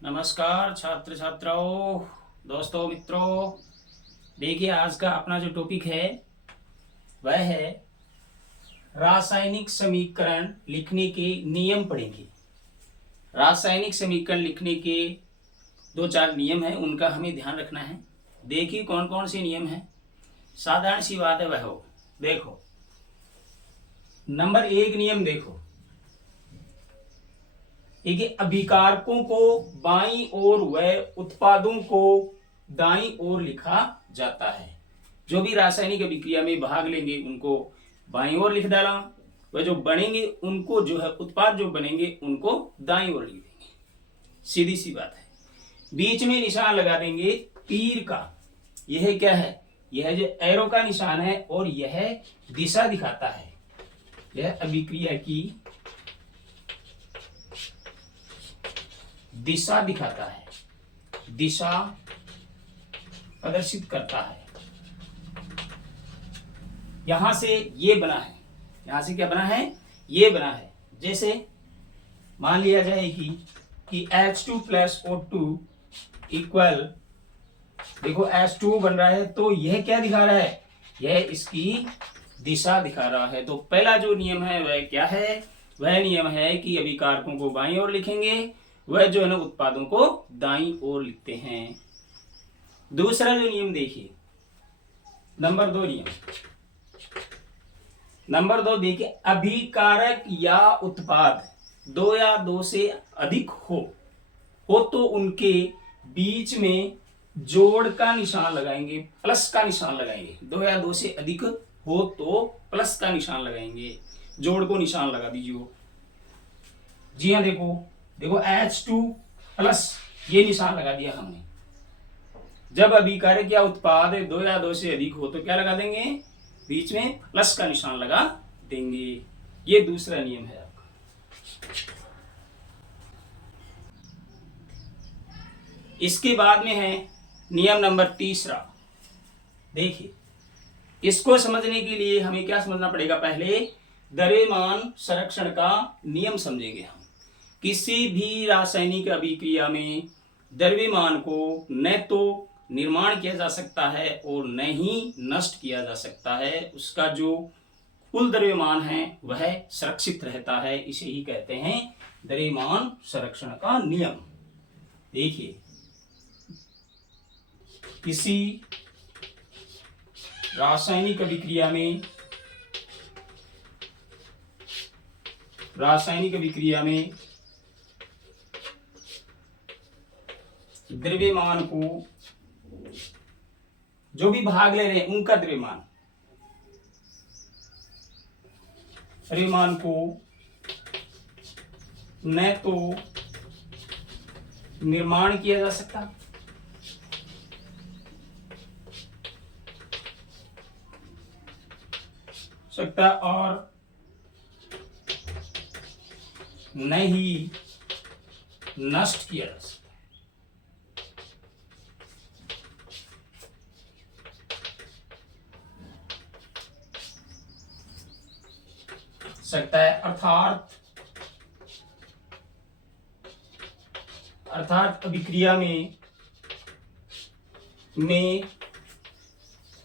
नमस्कार छात्र छात्राओं, दोस्तों, मित्रों। देखिए, आज का अपना जो टॉपिक है वह है रासायनिक समीकरण लिखने के नियम पढ़ेंगे। रासायनिक समीकरण लिखने के दो चार नियम हैं, उनका हमें ध्यान रखना है। देखिए कौन कौन से नियम हैं। साधारण सी बात है, वह हो। देखो, नंबर 1 नियम देखो, एक अभिकारकों को बाईं ओर व उत्पादों को दाईं ओर लिखा जाता है। जो भी रासायनिक अभिक्रिया में भाग लेंगे उनको बाईं ओर लिख डाला, वह जो बनेंगे उनको जो है उत्पाद जो बनेंगे उनको दाईं ओर लिख देंगे। सीधी सी बात है। बीच में निशान लगा देंगे तीर का। यह क्या है? यह जो एरो का निशान है और यह दिशा दिखाता है। यह अभिक्रिया की दिशा दिखाता है, दिशा प्रदर्शित करता है। यहां से ये बना है, यहां से क्या बना है? ये बना है। जैसे मान लिया जाए कि H2 प्लस O2 इक्वल, देखो H2 बन रहा है तो यह क्या दिखा रहा है? यह इसकी दिशा दिखा रहा है। तो पहला जो नियम है वह क्या है? वह नियम है कि अभिकारकों को बाईं ओर लिखेंगे, वह जो है ना उत्पादों को दाईं ओर लिखते हैं। दूसरा जो नियम देखिए, नंबर 2 नियम। नंबर 2 देखिए, अभिकारक या उत्पाद दो या दो से अधिक हो तो उनके बीच में जोड़ का निशान लगाएंगे, प्लस का निशान लगाएंगे। दो या दो से अधिक हो तो प्लस का निशान लगाएंगे, जोड़ को निशान लगा दीजिए। जी हाँ, देखो H2 प्लस ये निशान लगा दिया हमने। जब अभिकारक या उत्पाद दो या दो से अधिक हो तो क्या लगा देंगे? बीच में प्लस का निशान लगा देंगे। ये दूसरा नियम है आपका। इसके बाद में है नियम नंबर 3। देखिए, इसको समझने के लिए हमें क्या समझना पड़ेगा? पहले द्रव्यमान संरक्षण का नियम समझेंगे हम। किसी भी रासायनिक अभिक्रिया में द्रव्यमान को न तो निर्माण किया जा सकता है और न ही नष्ट किया जा सकता है। उसका जो कुल द्रव्यमान है वह सुरक्षित रहता है। इसे ही कहते हैं द्रव्यमान संरक्षण का नियम। देखिए, किसी रासायनिक अभिक्रिया में द्रव्यमान को, जो भी भाग ले रहे हैं उनका द्रव्यमान को न तो निर्माण किया जा सकता और न ही नष्ट किया जा सकता है। अर्थात अभिक्रिया में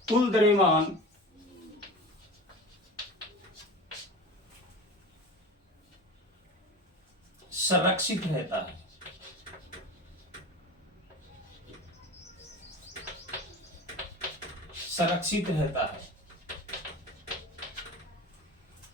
कुल द्रव्यमान संरक्षित रहता है।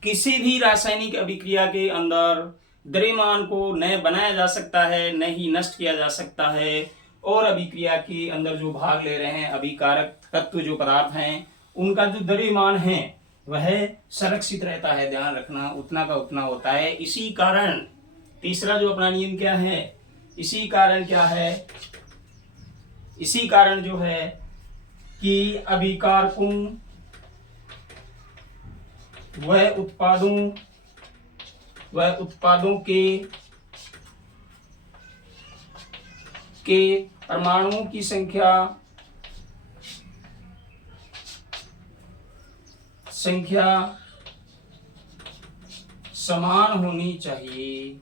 किसी भी रासायनिक अभिक्रिया के अंदर द्रव्यमान को न बनाया जा सकता है, न ही नष्ट किया जा सकता है। और अभिक्रिया के अंदर जो भाग ले रहे हैं अभिकारक तत्व जो पदार्थ हैं, उनका जो द्रव्यमान है वह सुरक्षित रहता है। ध्यान रखना, उतना का उतना होता है। इसी कारण तीसरा जो अपना नियम क्या है? इसी कारण जो है कि अभिकारकों वह उत्पादों के परमाणुओं की संख्या समान होनी चाहिए।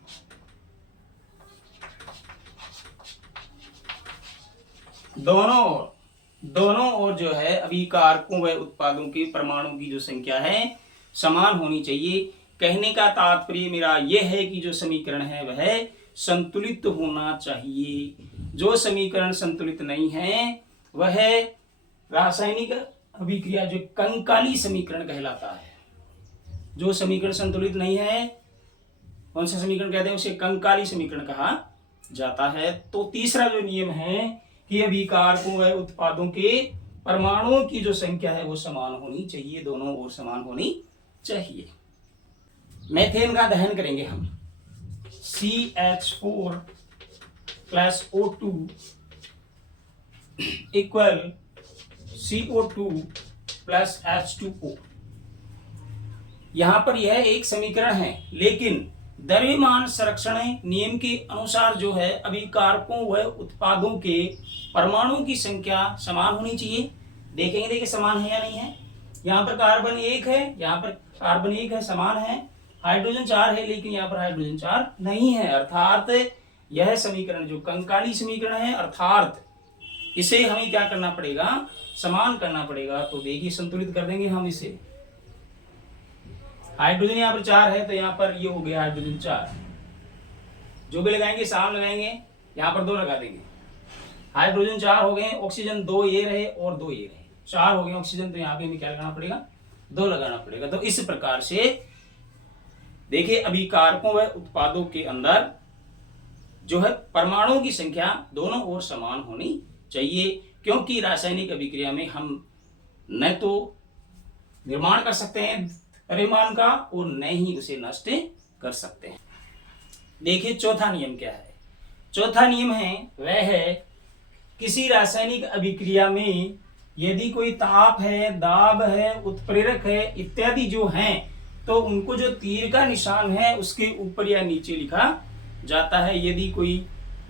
दोनों ओर जो है अभिकारकों व उत्पादों के परमाणु की जो संख्या है समान होनी चाहिए। कहने का तात्पर्य मेरा यह है कि जो समीकरण है वह संतुलित होना चाहिए। जो समीकरण संतुलित नहीं है वह रासायनिक अभिक्रिया जो कंकाली समीकरण कहलाता है। जो समीकरण संतुलित नहीं है कौन सा समीकरण कहते हैं, उसे कंकाली समीकरण कहा जाता है। तो तीसरा जो नियम है कि अभिकारकों व उत्पादों के परमाणुओं की जो संख्या है वो समान होनी चाहिए, दोनों ओर समान होनी चाहिए। मेथेन का दहन करेंगे हम, CH4 plus O2 equal CO2 plus H2O। यहां पर यह एक समीकरण है, लेकिन द्रव्यमान संरक्षण नियम के अनुसार जो है अभिकारकों व उत्पादों के परमाणुओं की संख्या समान होनी चाहिए। देखेंगे देखिए समान है या नहीं है। यहाँ पर कार्बन 1 है, यहाँ पर कार्बन 1 है, समान है। हाइड्रोजन 4 है, लेकिन यहाँ पर हाइड्रोजन 4 नहीं है। अर्थात यह समीकरण जो कंकाली समीकरण है, अर्थात इसे हमें क्या करना पड़ेगा, समान करना पड़ेगा। तो देखिए संतुलित कर देंगे हम इसे। हाइड्रोजन यहाँ पर 4 है तो यहाँ पर ये हो गया हाइड्रोजन 4। जो भी लगाएंगे समान लगाएंगे, यहाँ पर 2 लगा देंगे। हाइड्रोजन 4 हो गए, ऑक्सीजन 2 ये रहे और 2 ये रहे, 4 हो गए ऑक्सीजन। तो यहाँ पे हमें क्या लगाना पड़ेगा, 2 लगाना पड़ेगा। तो इस प्रकार से देखिए अभिकारकों व उत्पादों के अंदर जो है परमाणुओं की संख्या दोनों ओर समान होनी चाहिए, क्योंकि रासायनिक अभिक्रिया में हम न तो निर्माण कर सकते हैं द्रव्यमान का और न ही उसे नष्ट कर सकते हैं। देखिए चौथा नियम क्या है। चौथा नियम है वह है किसी रासायनिक अभिक्रिया में यदि कोई ताप है, दाब है, उत्प्रेरक है इत्यादि जो हैं, तो उनको जो तीर का निशान है उसके ऊपर या नीचे लिखा जाता है। यदि कोई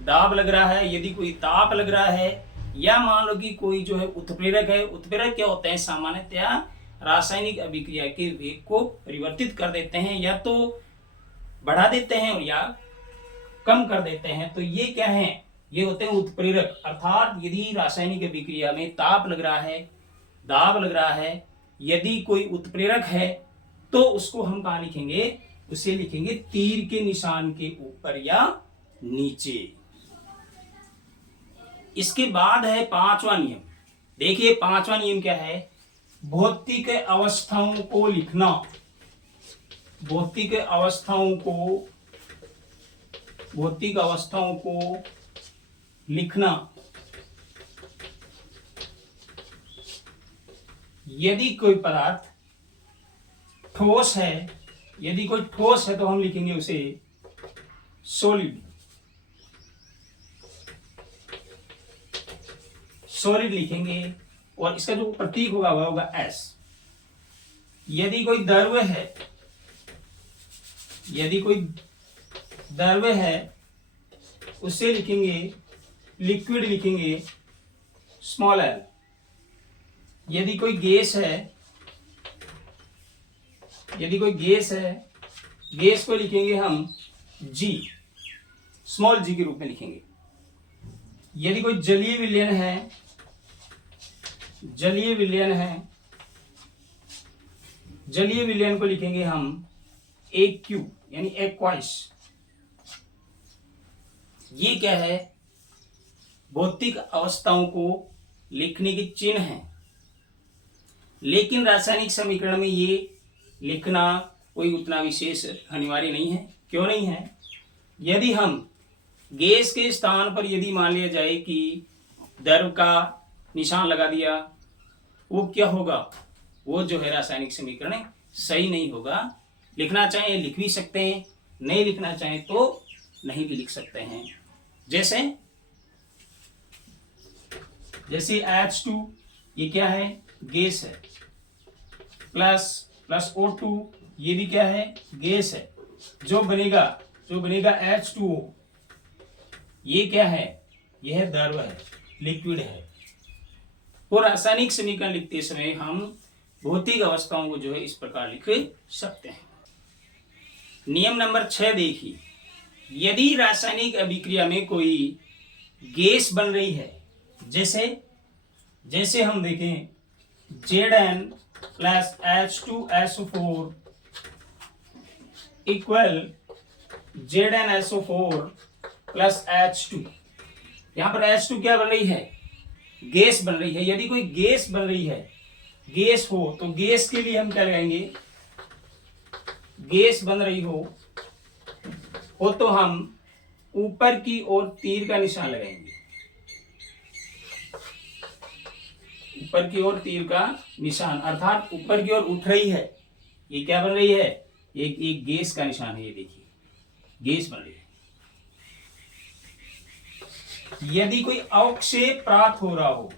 दाब लग रहा है, यदि कोई ताप लग रहा है, या मान लो कि कोई जो है उत्प्रेरक है। उत्प्रेरक क्या होते हैं, सामान्यतया रासायनिक अभिक्रिया के वेग को परिवर्तित कर देते हैं, या तो बढ़ा देते हैं या कम कर देते हैं। तो ये क्या है, ये होते हैं उत्प्रेरक। अर्थात यदि रासायनिक अभिक्रिया में ताप लग रहा है, दाब लग रहा है, यदि कोई उत्प्रेरक है, तो उसको हम कहाँ लिखेंगे, उसे लिखेंगे तीर के निशान के ऊपर या नीचे। इसके बाद है पांचवा नियम। देखिए पांचवा नियम क्या है, भौतिक अवस्थाओं को लिखना। भौतिक अवस्थाओं को लिखना। यदि कोई पदार्थ ठोस है, यदि कोई ठोस है तो हम लिखेंगे उसे सॉलिड। सॉलिड लिखेंगे और इसका जो प्रतीक होगा वह होगा S। यदि कोई द्रव्य है, यदि कोई द्रव्य है उसे लिखेंगे लिक्विड, लिखेंगे स्मॉल l। यदि कोई गैस है, यदि कोई गैस है, गैस को लिखेंगे हम G, स्मॉल g के रूप में लिखेंगे। यदि कोई जलीय विलयन है, जलीय विलयन को लिखेंगे हम AQ यानी एक्वाइस। ये क्या है, भौतिक अवस्थाओं को लिखने के चिन्ह हैं। लेकिन रासायनिक समीकरण में ये लिखना कोई उतना विशेष अनिवार्य नहीं है। क्यों नहीं है, यदि हम गैस के स्थान पर यदि मान लिया जाए कि द्रव का निशान लगा दिया, वो क्या होगा, वो जो है रासायनिक समीकरण सही नहीं होगा। लिखना चाहे लिख भी सकते हैं, नहीं लिखना चाहे तो नहीं भी लिख सकते हैं। जैसे H2 ये क्या है, गैस है, प्लस O2 ये भी क्या है, गैस है। जो बनेगा H2O ये क्या है, यह द्रव है, लिक्विड है। और रासायनिक समीकरण लिखते समय हम भौतिक अवस्थाओं को जो है इस प्रकार लिख सकते हैं। नियम नंबर 6 देखिए, यदि रासायनिक अभिक्रिया में कोई गैस बन रही है, जैसे जैसे हम देखें Zn plus H2SO4 equal ZnSO4 plus H2। यहां पर H2 क्या बन रही है? गैस बन रही है। यदि कोई गैस बन रही है, गैस हो, तो गैस के लिए हम क्या लगाएंगे? गैस बन रही हो तो हम ऊपर की ओर तीर का निशान लगाएंगे। ऊपर की ओर तीर का निशान, अर्थात ऊपर की ओर उठ रही है। ये क्या बन रही है? एक गैस का निशान है। ये देखिए, गैस बन रही है। यदि कोई अवक्षेप प्राप्त हो रहा हो,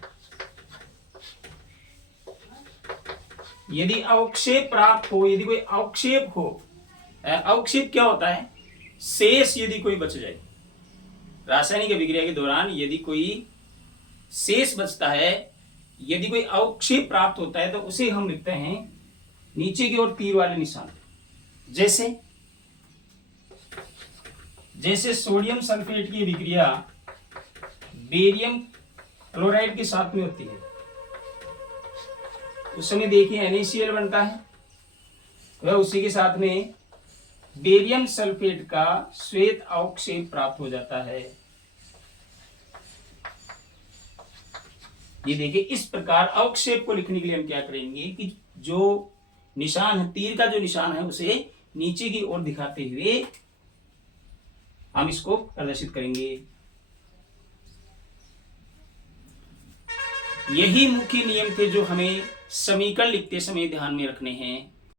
यदि अवक्षेप प्राप्त हो, यदि कोई अवक्षेप हो, अवक्षेप क्या होता है? शेष यदि कोई बच जाए, रासायनिक अभिक्रिया के दौरान यदि कोई शेष बचता है, यदि कोई अवक्षेप प्राप्त होता है, तो उसे हम लिखते हैं नीचे की ओर तीर वाले निशान। जैसे जैसे सोडियम सल्फेट की अभिक्रिया बेरियम क्लोराइड के साथ में होती है, उस समय देखिए NaCl बनता है, वह उसी के साथ में बेरियम सल्फेट का श्वेत अवक्षेप प्राप्त हो जाता है। ये देखिए, इस प्रकार अवक्षेप को लिखने के लिए हम क्या करेंगे कि जो निशान है, तीर का जो निशान है, उसे नीचे की ओर दिखाते हुए हम इसको प्रदर्शित करेंगे। यही मुख्य नियम थे जो हमें समीकरण लिखते समय ध्यान में रखने हैं।